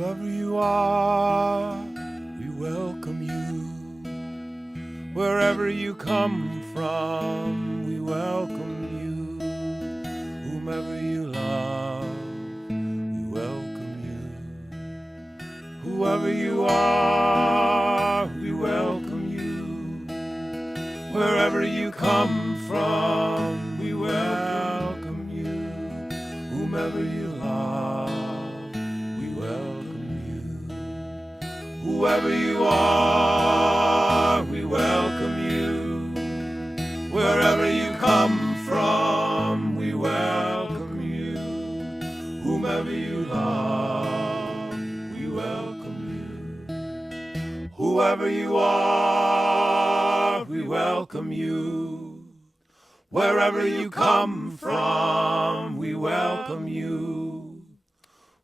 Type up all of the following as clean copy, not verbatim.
Whoever you are, we welcome you. Wherever you come from, we welcome you. Whomever you love, we welcome you. Whoever you are, we welcome you. Wherever you come from, we welcome you. Whomever you love, we welcome you. Whoever you are, we welcome you. Wherever you come from, we welcome you. Whomever you love, we welcome you. Whoever you are, we welcome you. Wherever you come from, we welcome you.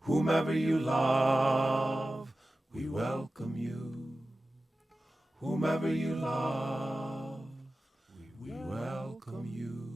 Whomever you love, we welcome you. Whomever you love, we welcome you.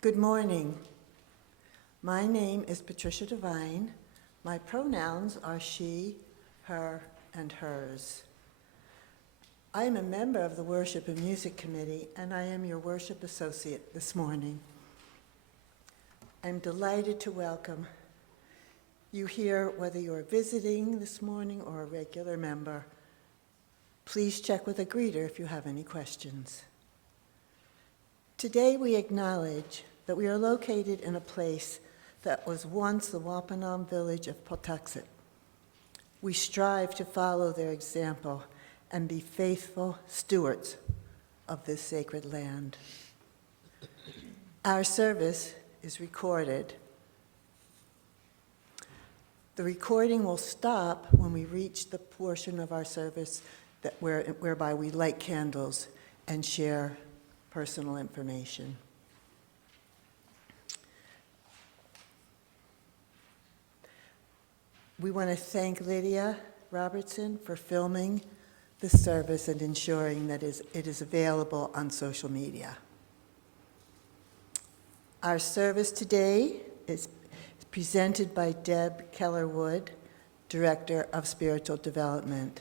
Good morning. My name is Patricia Devine. My pronouns are she, her, and hers. I am a member of the Worship and Music Committee, and I am your worship associate this morning. I'm delighted to welcome you here, whether you're visiting this morning or a regular member. Please check with a greeter if you have any questions. Today we acknowledge that we are located in a place that was once the Wampanoag village of Pawtuxet. We strive to follow their example and be faithful stewards of this sacred land. Our service is recorded. The recording will stop when we reach the portion of our service whereby we light candles and share personal information. We want to thank Lydia Robertson for filming the service and ensuring that it is available on social media. Our service today is presented by Deb Keller-Wood, Director of Spiritual Development.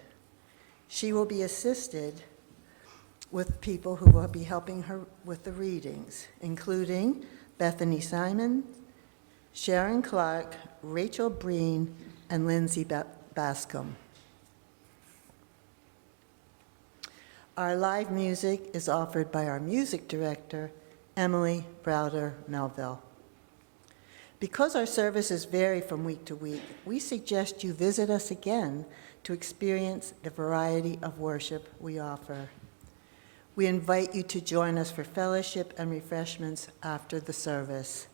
She will be assisted with people who will be helping her with the readings, including Bethany Simon, Sharon Clark, Rachel Breen, and Lindsay Bascom. Our live music is offered by our music director, Emily Browder Melville. Because our services vary from week to week, we suggest you visit us again to experience the variety of worship we offer. We invite you to join us for fellowship and refreshments after the service.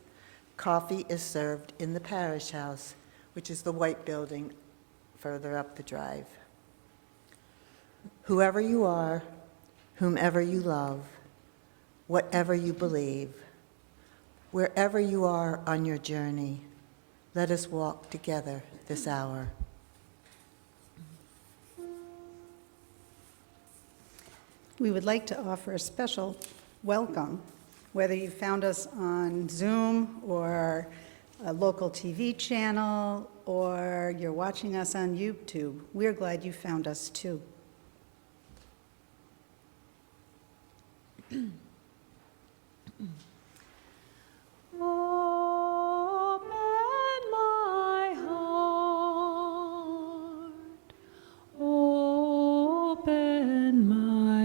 Coffee is served in the Parish House, which is the white building further up the drive. Whoever you are, whomever you love, whatever you believe, wherever you are on your journey, let us walk together this hour. We would like to offer a special welcome, whether you found us on Zoom or a local TV channel, or you're watching us on YouTube. We're glad you found us too. Open my heart, open my heart,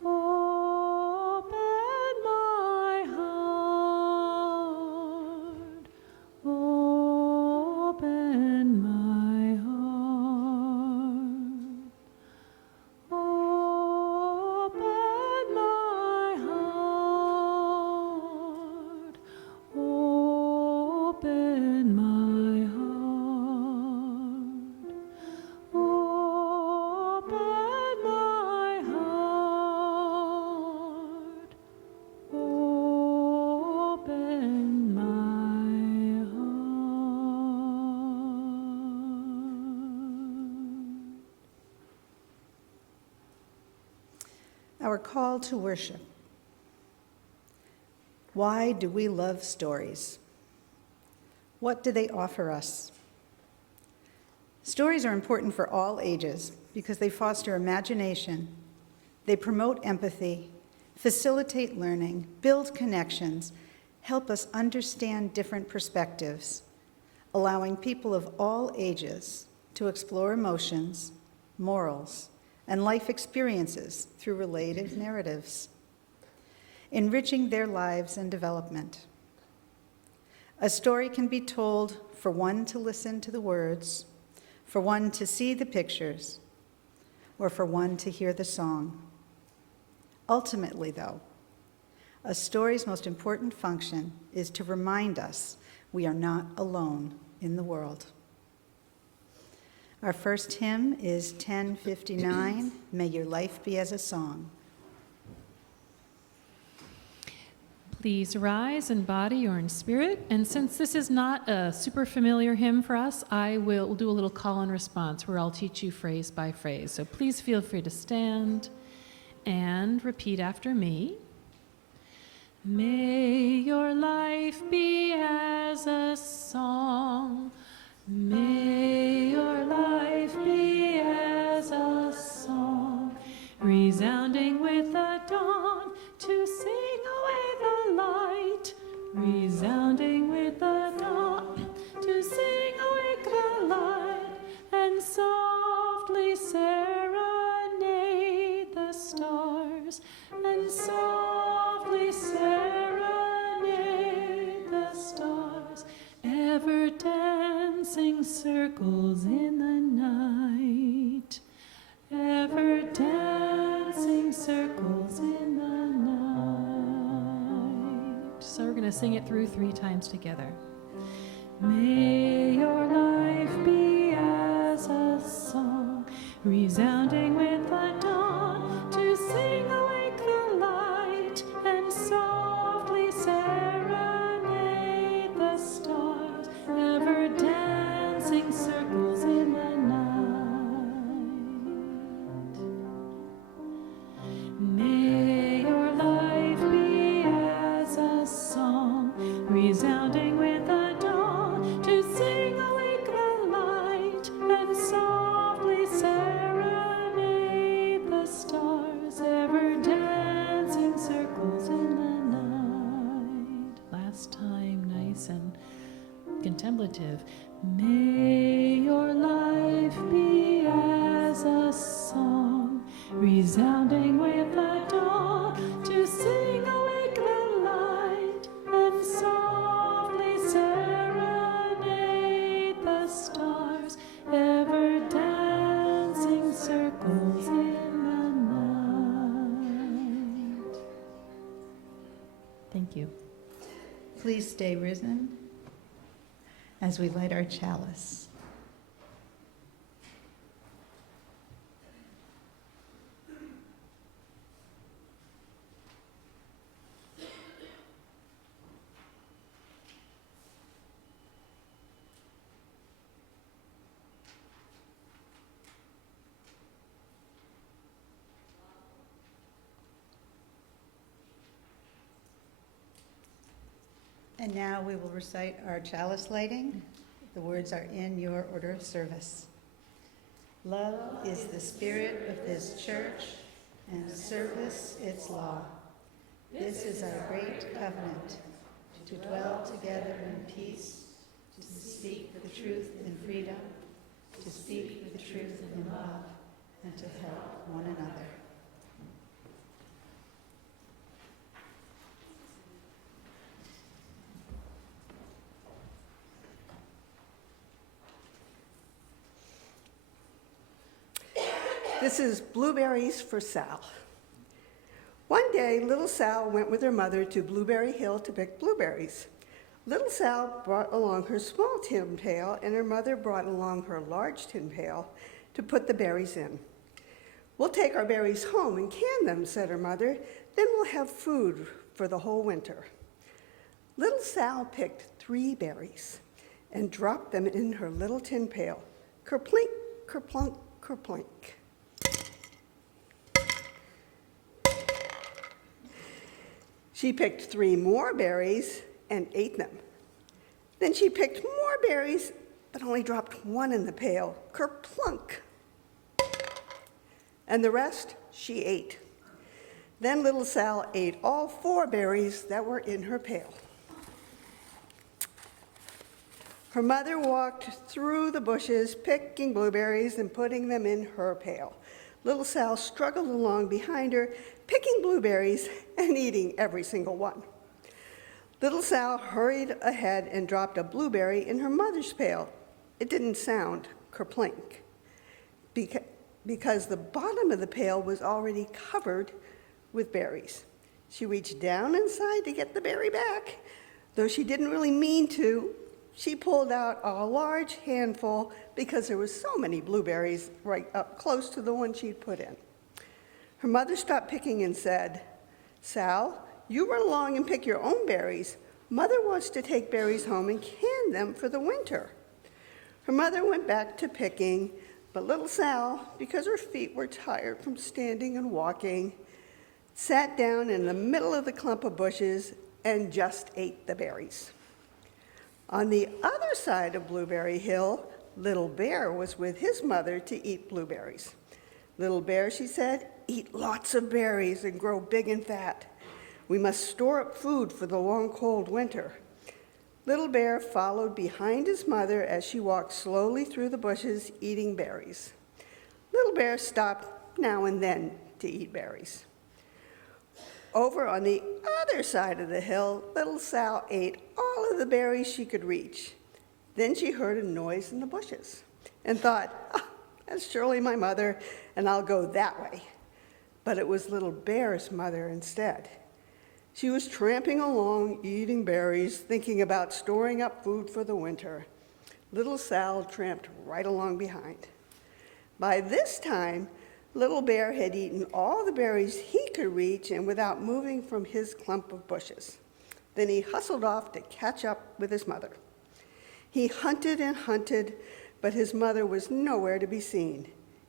open my heart, open my heart. Open my heart, open my heart, open my heart, open my heart. Our call to worship. Why do we love stories? What do they offer us? Stories are important for all ages because they foster imagination, they promote empathy, facilitate learning, build connections, help us understand different perspectives, allowing people of all ages to explore emotions, morals, and life experiences through related narratives, enriching their lives and development. A story can be told for one to listen to the words, for one to see the pictures, or for one to hear the song. Ultimately, though, a story's most important function is to remind us we are not alone in the world. Our first hymn is 1059, May Your Life Be as a Song. Please rise in body or in spirit. And since this is not a super familiar hymn for us, we'll do a little call and response where I'll teach you phrase by phrase. So please feel free to stand and repeat after me. May your life be as a song. May your life be as a song, resounding with the dawn to sing away the light, resounding with the dawn to sing awake the light, and softly serenade the stars, and softly serenade the stars, ever dancing circles in the night, ever dancing circles in the night. So we're going to sing it through 3 times together. May your life be as a song, resounding with the dawn to sing awake the light, and softly serenade the stars, ever dancing circles in the night. May your life be as a song, contemplative. May your life be as a song, resounding with the dawn, to sing awake the light and softly serenade the stars, ever dancing circles in the night. Thank you. Please stay risen as we light our chalice. And now we will recite our chalice lighting. The words are in your order of service. Love is the spirit of this church, and service its law. This is our great covenant, to dwell together in peace, to speak the truth in freedom, to speak the truth in love, and to help one another. This is Blueberries for Sal. One day, little Sal went with her mother to Blueberry Hill to pick blueberries. Little Sal brought along her small tin pail, and her mother brought along her large tin pail to put the berries in. "We'll take our berries home and can them," said her mother. "Then we'll have food for the whole winter." Little Sal picked 3 berries and dropped them in her little tin pail. Kerplink, kerplunk, kerplink. She picked 3 more berries and ate them. Then she picked more berries, but only dropped 1 in the pail. Kerplunk. And the rest she ate. Then little Sal ate all 4 berries that were in her pail. Her mother walked through the bushes, picking blueberries and putting them in her pail. Little Sal struggled along behind her, picking blueberries and eating every single one. Little Sal hurried ahead and dropped a blueberry in her mother's pail. It didn't sound kerplink, because the bottom of the pail was already covered with berries. She reached down inside to get the berry back. Though she didn't really mean to, she pulled out a large handful because there were so many blueberries right up close to the one she'd put in. Her mother stopped picking and said, "Sal, you run along and pick your own berries. Mother wants to take berries home and can them for the winter." Her mother went back to picking, but little Sal, because her feet were tired from standing and walking, sat down in the middle of the clump of bushes and just ate the berries. On the other side of Blueberry Hill, Little Bear was with his mother to eat blueberries. "Little Bear," she said, "eat lots of berries and grow big and fat. We must store up food for the long, cold winter." Little Bear followed behind his mother as she walked slowly through the bushes, eating berries. Little Bear stopped now and then to eat berries. Over on the other side of the hill, little Sal ate all of the berries she could reach. Then she heard a noise in the bushes and thought, "That's surely my mother, and I'll go that way." But it was Little Bear's mother instead. She was tramping along, eating berries, thinking about storing up food for the winter. Little Sal tramped right along behind. By this time, Little Bear had eaten all the berries he could reach and without moving from his clump of bushes. Then he hustled off to catch up with his mother. He hunted and hunted, but his mother was nowhere to be seen.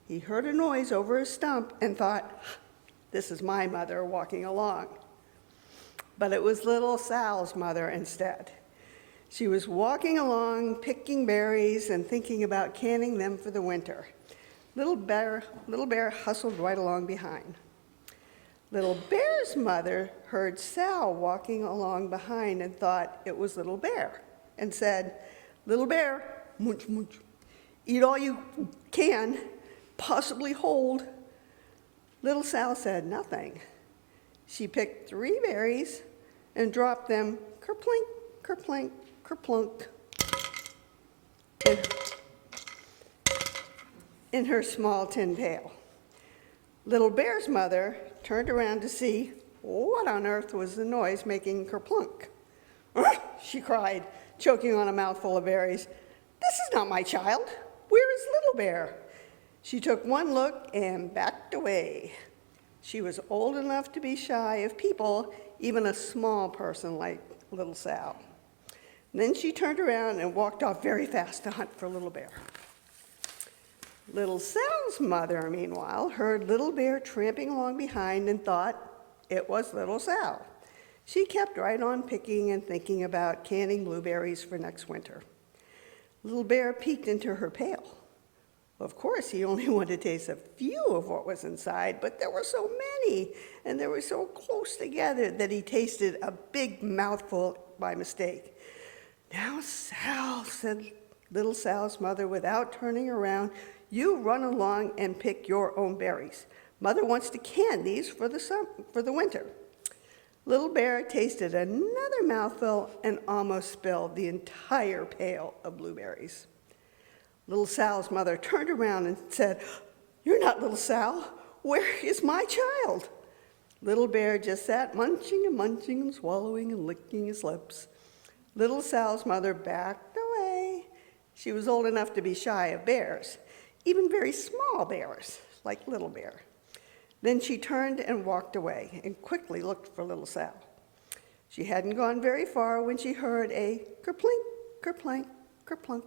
He heard a noise over a stump and thought, "This is my mother walking along." But it was little Sal's mother instead. She was walking along, picking berries and thinking about canning them for the winter. Little Bear hustled right along behind. Little Bear's mother heard Sal walking along behind and thought it was Little Bear and said, Little bear, munch, munch. Eat all you can possibly hold. Little Sal said nothing. She picked 3 berries and dropped them kerplink, kerplink, kerplunk in her small tin pail. Little bear's mother turned around to see what on earth was the noise making kerplunk. She cried, choking on a mouthful of berries. This is not my child. Where is Little Bear? She took one look and backed away. She was old enough to be shy of people, even a small person like Little Sal. Then she turned around and walked off very fast to hunt for Little Bear. Little Sal's mother, meanwhile, heard Little Bear tramping along behind and thought it was Little Sal. She kept right on picking and thinking about canning blueberries for next winter. Little Bear peeked into her pail. Of course, he only wanted to taste a few of what was inside, but there were so many, and they were so close together that he tasted a big mouthful by mistake. Now, Sal, said Little Sal's mother without turning around, you run along and pick your own berries. Mother wants to can these for the winter. Little Bear tasted another mouthful and almost spilled the entire pail of blueberries. Little Sal's mother turned around and said, "You're not Little Sal. Where is my child?" Little Bear just sat munching and swallowing and licking his lips. Little Sal's mother backed away. She was old enough to be shy of bears, even very small bears like Little Bear. Then she turned and walked away and quickly looked for Little Sal. She hadn't gone very far when she heard a kerplink, kerplank, kerplunk.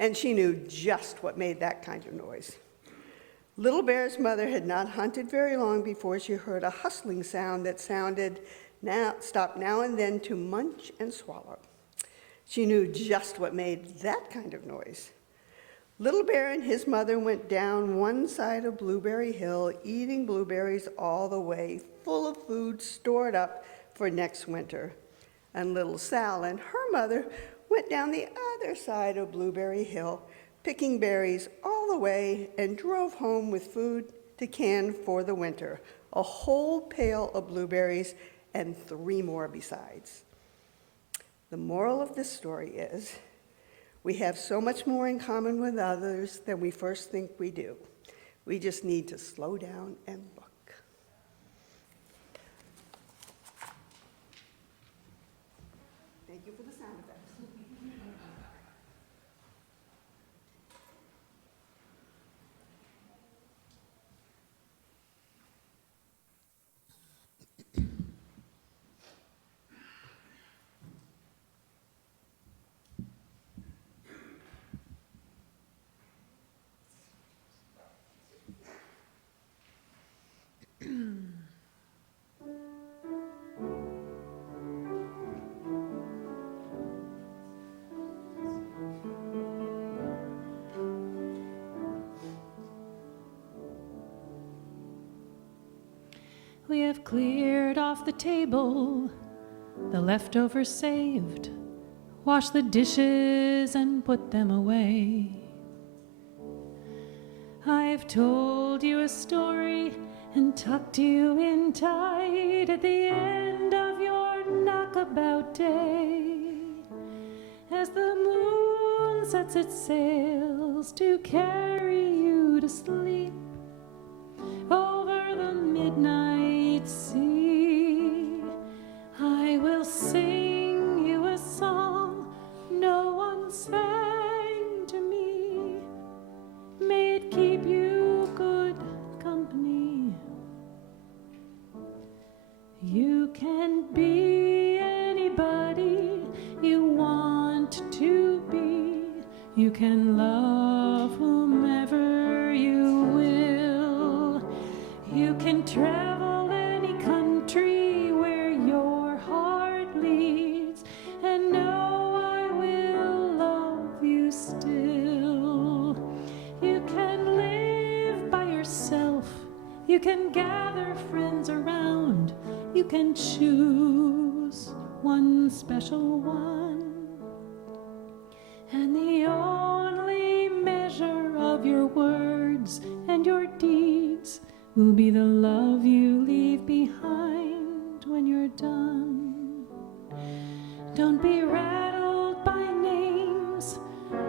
And she knew just what made that kind of noise. Little Bear's mother had not hunted very long before she heard a hustling sound that stopped now and then to munch and swallow. She knew just what made that kind of noise. Little Bear and his mother went down one side of Blueberry Hill, eating blueberries all the way, full of food stored up for next winter. And Little Sal and her mother went down the other side of Blueberry Hill, picking berries all the way, and drove home with food to can for the winter, a whole pail of blueberries and 3 more besides. The moral of this story is, we have so much more in common with others than we first think we do. We just need to slow down and look. Thank you for the sound effects. We have cleared off the table, the leftovers saved, washed the dishes and put them away. I've told you a story and tucked you in tight at the end of your knockabout day. As the moon sets its sails to carry you to sleep over the midnight sea, I will sing you a song no one sang to me. May it keep you good company. You can be anybody you want to be. You can love whomever you will. You can travel any country where your heart leads, and know I will love you still. You can live by yourself. You can gather friends around. You can choose one one special one. And the only measure of your words and your deeds will be the love you leave behind when you're done. Don't be rattled by names,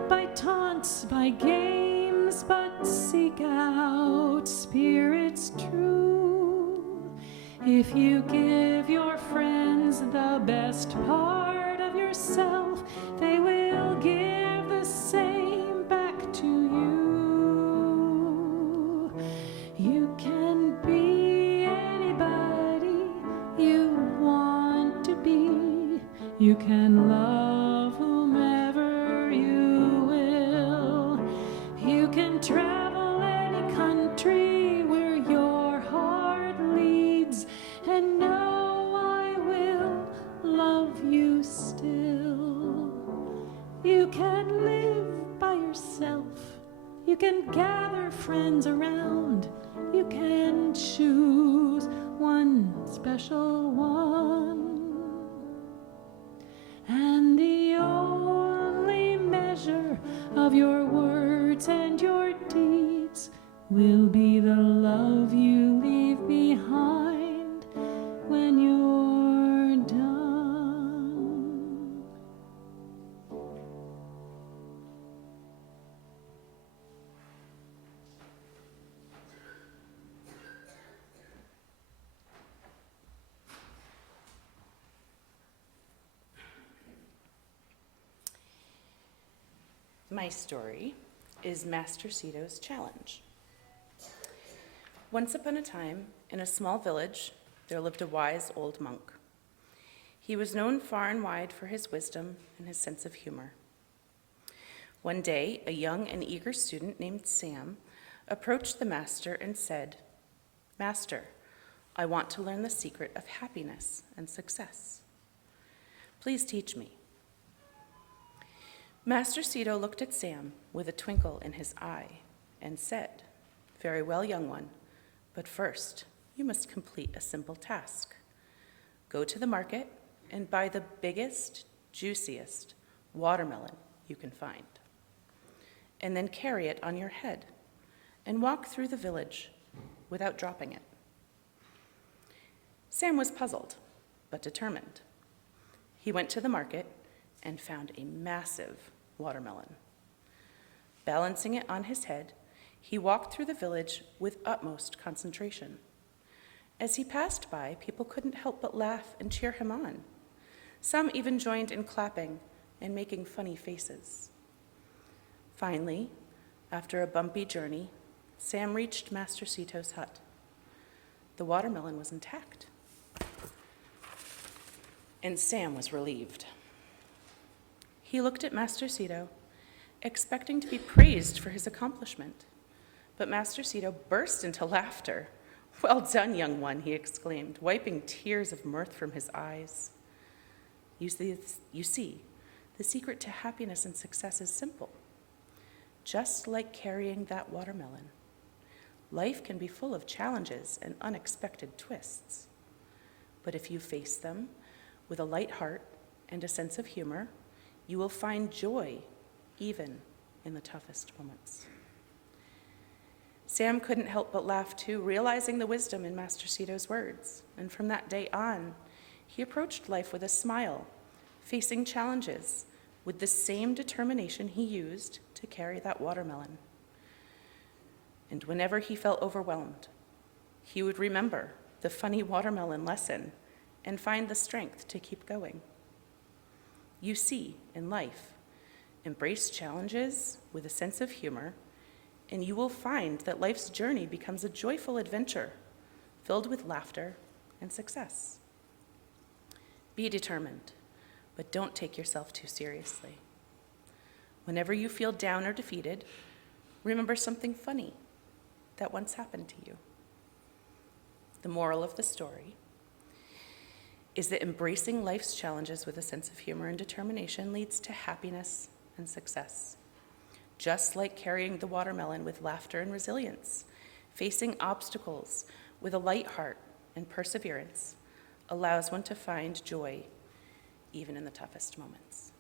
by taunts, by games, but seek out spirits true. If you give your friends the best part of yourself, they will give the same back to you. You can be anybody you want to be. You can love whomever you will. You can travel any country where your heart leads, and know I will love you still. You can live by yourself. You can gather friends around. You can choose one special one. And the only measure of your words and your deeds will be the love you leave behind when you're done. My story is Master Cito's Challenge. Once upon a time, in a small village, there lived a wise old monk. He was known far and wide for his wisdom and his sense of humor. One day, a young and eager student named Sam approached the master and said, "Master, I want to learn the secret of happiness and success. Please teach me." Master Cito looked at Sam with a twinkle in his eye and said, "Very well, young one, but first you must complete a simple task. Go to the market and buy the biggest, juiciest watermelon you can find, and then carry it on your head and walk through the village without dropping it." Sam was puzzled, but determined. He went to the market and found a massive watermelon. Balancing it on his head, he walked through the village with utmost concentration. As he passed by, people couldn't help but laugh and cheer him on. Some even joined in clapping and making funny faces. Finally, after a bumpy journey, Sam reached Master Cito's hut. The watermelon was intact, and Sam was relieved. He looked at Master Cito, expecting to be praised for his accomplishment. But Master Cito burst into laughter. "Well done, young one," he exclaimed, wiping tears of mirth from his eyes. You see, the secret to happiness and success is simple. Just like carrying that watermelon, life can be full of challenges and unexpected twists. But if you face them with a light heart and a sense of humor, you will find joy even in the toughest moments. Sam couldn't help but laugh too, realizing the wisdom in Master Cito's words. And from that day on, he approached life with a smile, facing challenges with the same determination he used to carry that watermelon. And whenever he felt overwhelmed, he would remember the funny watermelon lesson and find the strength to keep going. You see, in life, embrace challenges with a sense of humor, and you will find that life's journey becomes a joyful adventure filled with laughter and success. Be determined, but don't take yourself too seriously. Whenever you feel down or defeated, remember something funny that once happened to you. The moral of the story is that embracing life's challenges with a sense of humor and determination leads to happiness and success. Just like carrying the watermelon with laughter and resilience, facing obstacles with a light heart and perseverance allows one to find joy even in the toughest moments.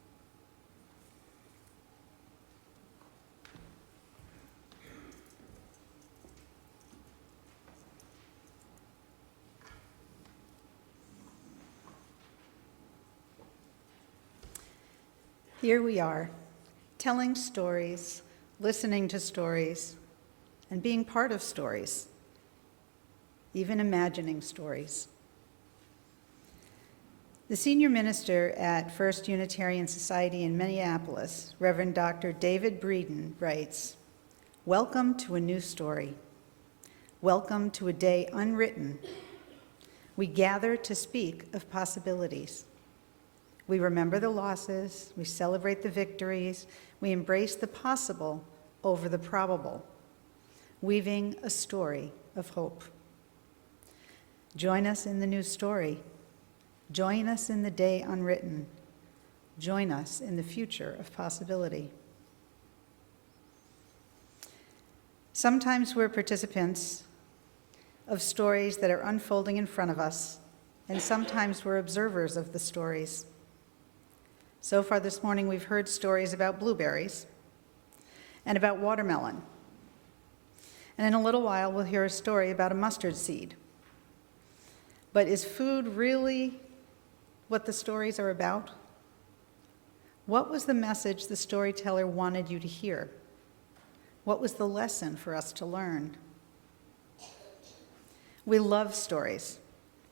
Here we are, telling stories, listening to stories, and being part of stories, even imagining stories. The senior minister at First Unitarian Society in Minneapolis, Reverend Dr. David Breeden, writes, "Welcome to a new story. Welcome to a day unwritten. We gather to speak of possibilities. We remember the losses, we celebrate the victories, we embrace the possible over the probable, weaving a story of hope. Join us in the new story. Join us in the day unwritten. Join us in the future of possibility." Sometimes we're participants of stories that are unfolding in front of us, and sometimes we're observers of the stories. So far this morning, we've heard stories about blueberries and about watermelon. And in a little while, we'll hear a story about a mustard seed. But is food really what the stories are about? What was the message the storyteller wanted you to hear? What was the lesson for us to learn? We love stories,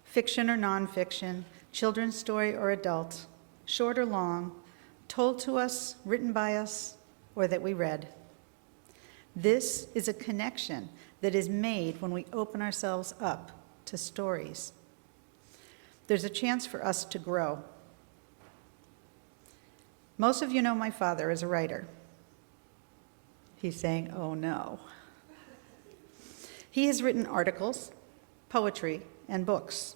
fiction or nonfiction, children's story or adult, short or long, told to us, written by us, or that we read. This is a connection that is made when we open ourselves up to stories. There's a chance for us to grow. Most of you know my father as a writer. He's saying, "Oh no." He has written articles, poetry, and books.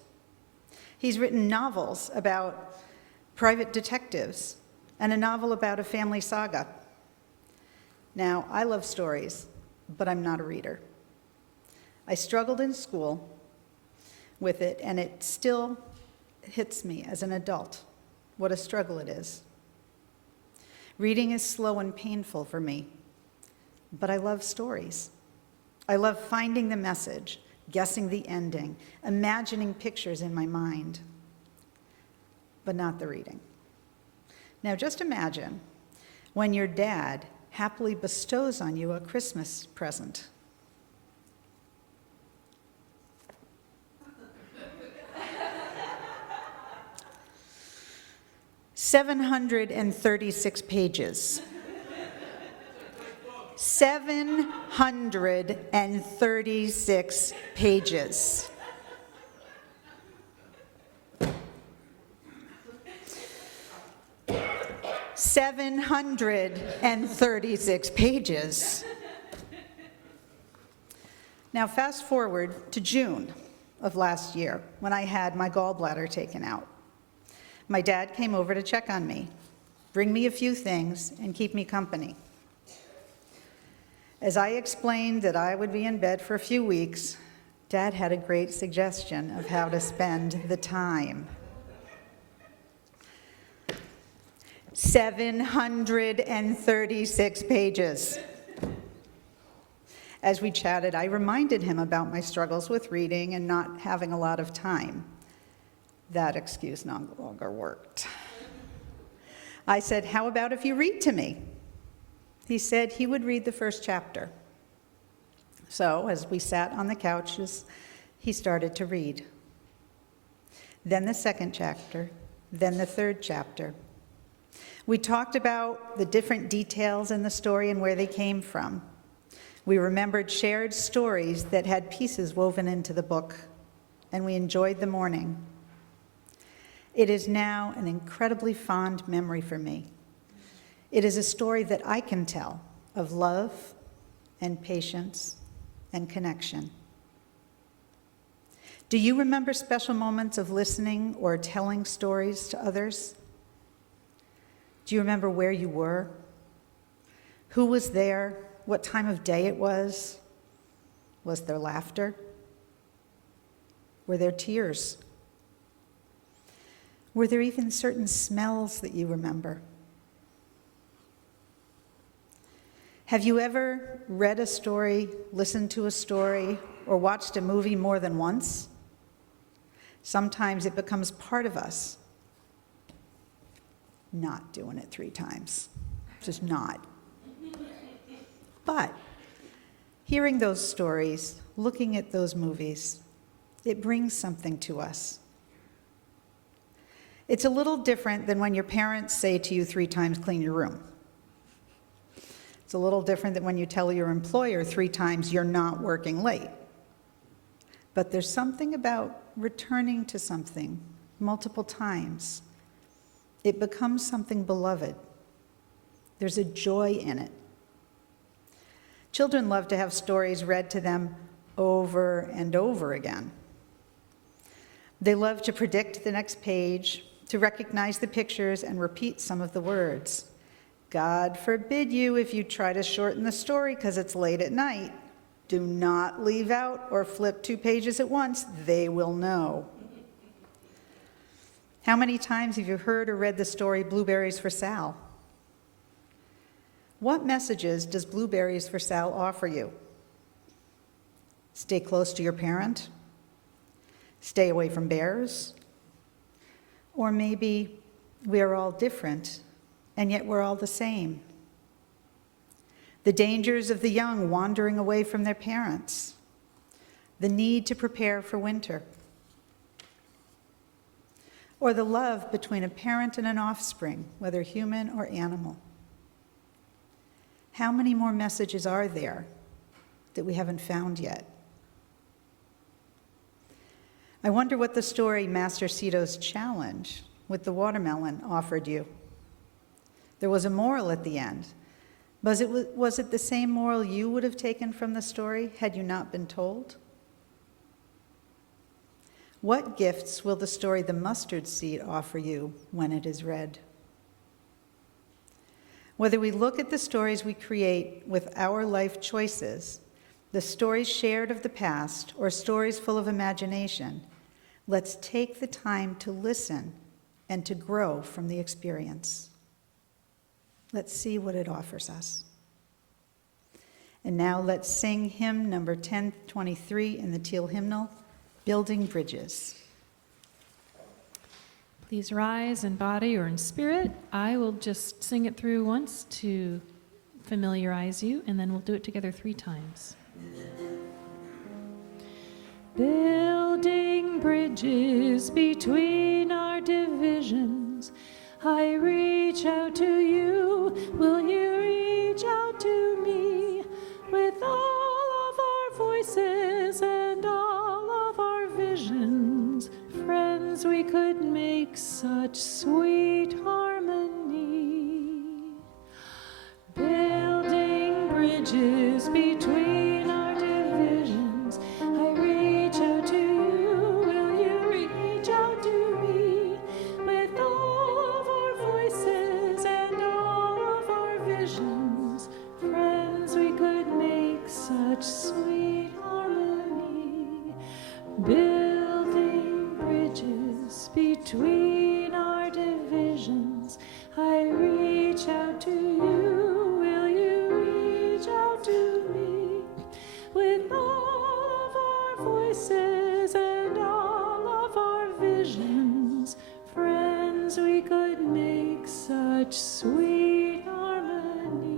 He's written novels about private detectives and a novel about a family saga. Now, I love stories, but I'm not a reader. I struggled in school with it, and it still hits me as an adult what a struggle it is. Reading is slow and painful for me, but I love stories. I love finding the message, guessing the ending, imagining pictures in my mind, but not the reading. Now just imagine when your dad happily bestows on you a Christmas present. "736 pages. 736 pages. $736 Now fast forward to June of last year when I had my gallbladder taken out. My dad came over to check on me, bring me a few things, and keep me company. As I explained that I would be in bed for a few weeks, Dad had a great suggestion of how to spend the time. 736 pages. As we chatted, I reminded him about my struggles with reading and not having a lot of time. That excuse no longer worked. I said, "How about if you read to me?" He said he would read the first chapter. So, as we sat on the couches, he started to read. Then the second chapter, then the third chapter. We talked about the different details in the story and where they came from. We remembered shared stories that had pieces woven into the book, and we enjoyed the morning. It is now an incredibly fond memory for me. It is a story that I can tell of love and patience and connection. Do you remember special moments of listening or telling stories to others? Do you remember where you were? Who was there? What time of day it was? Was there laughter? Were there tears? Were there even certain smells that you remember? Have you ever read a story, listened to a story, or watched a movie more than once? Sometimes it becomes part of us. Not doing it 3 times. Just not. But hearing those stories, looking at those movies, it brings something to us. It's a little different than when your parents say to you 3 times, clean your room. It's a little different than when you tell your employer 3 times you're not working late. But there's something about returning to something multiple times. It becomes something beloved. There's a joy in it. Children love to have stories read to them over and over again. They love to predict the next page, to recognize the pictures and repeat some of the words. God forbid you if you try to shorten the story because it's late at night. Do not leave out or flip 2 pages at once. They will know. How many times have you heard or read the story Blueberries for Sal? What messages does Blueberries for Sal offer you? Stay close to your parent? Stay away from bears? Or maybe we are all different, and yet we're all the same. The dangers of the young wandering away from their parents. The need to prepare for winter. Or the love between a parent and an offspring, whether human or animal. How many more messages are there that we haven't found yet? I wonder what the story Master Cito's challenge with the watermelon offered you. There was a moral at the end. Was it the same moral you would have taken from the story had you not been told? What gifts will the story The Mustard Seed offer you when it is read? Whether we look at the stories we create with our life choices, the stories shared of the past, or stories full of imagination, let's take the time to listen and to grow from the experience. Let's see what it offers us. And now let's sing hymn number 1023 in the Teal Hymnal, Building Bridges. Please rise in body or in spirit. I will just sing it through once to familiarize you, and then we'll do it together 3 times. Building bridges between our divisions, I reach out to you. Will you reach out to me with all of our voices and all of our visions? Friends, we could make such sweet harmony. Building bridges between our divisions, I reach out to you. Will you reach out to me with all of our voices and all of our visions? Friends, we could make such sweet harmony. Building bridges between our divisions, I reach out to you. Will you reach out to me with all of our voices and all of our visions? Friends, we could make such sweet harmony.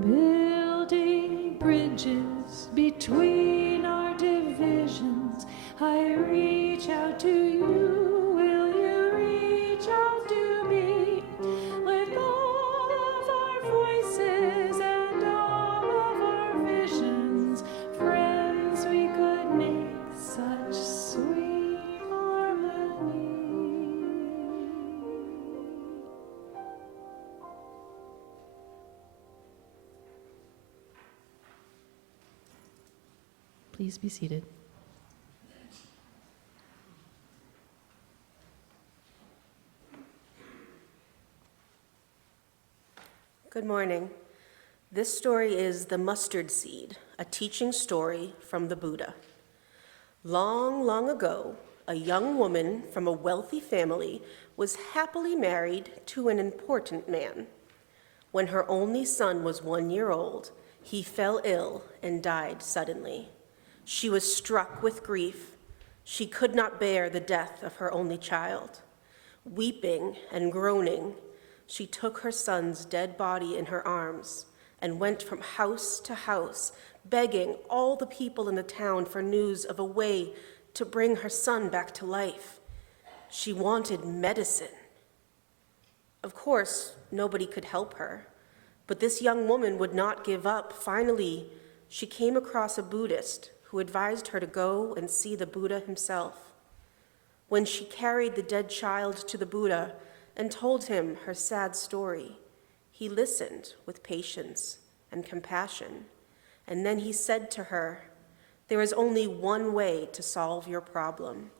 Building bridges between our divisions, I reach out to you. Will you reach out to me with all of our voices and all of our visions? Friends, we could make such sweet harmony. Please be seated. Good morning. This story is The Mustard Seed, a teaching story from the Buddha. Long, long ago, a young woman from a wealthy family was happily married to an important man. When her only son was 1 year old, he fell ill and died suddenly. She was struck with grief. She could not bear the death of her only child. Weeping and groaning, she took her son's dead body in her arms and went from house to house, begging all the people in the town for news of a way to bring her son back to life. She wanted medicine. Of course, nobody could help her, but this young woman would not give up. Finally, she came across a Buddhist who advised her to go and see the Buddha himself. When she carried the dead child to the Buddha and told him her sad story, he listened with patience and compassion, and then he said to her, "There is only one way to solve your problem.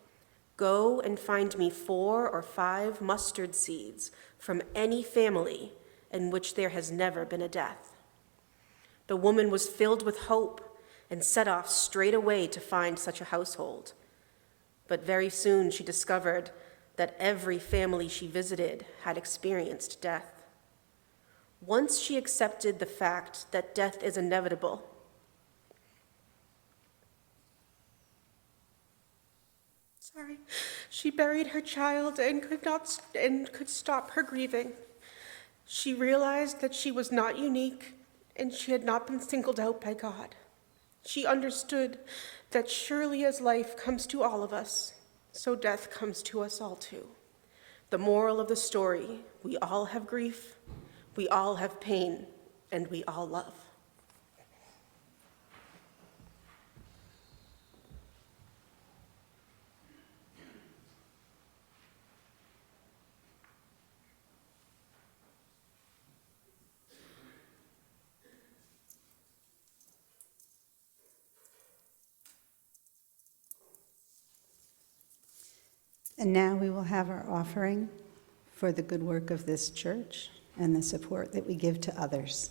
Go and find me 4 or 5 mustard seeds from any family in which there has never been a death." The woman was filled with hope and set off straight away to find such a household. But very soon she discovered that every family she visited had experienced death. Once she accepted the fact that death is inevitable, she buried her child and could stop her grieving. She realized that she was not unique and she had not been singled out by God. She understood that surely as life comes to all of us, so death comes to us all too. The moral of the story: we all have grief, we all have pain, and we all love. And now we will have our offering for the good work of this church and the support that we give to others.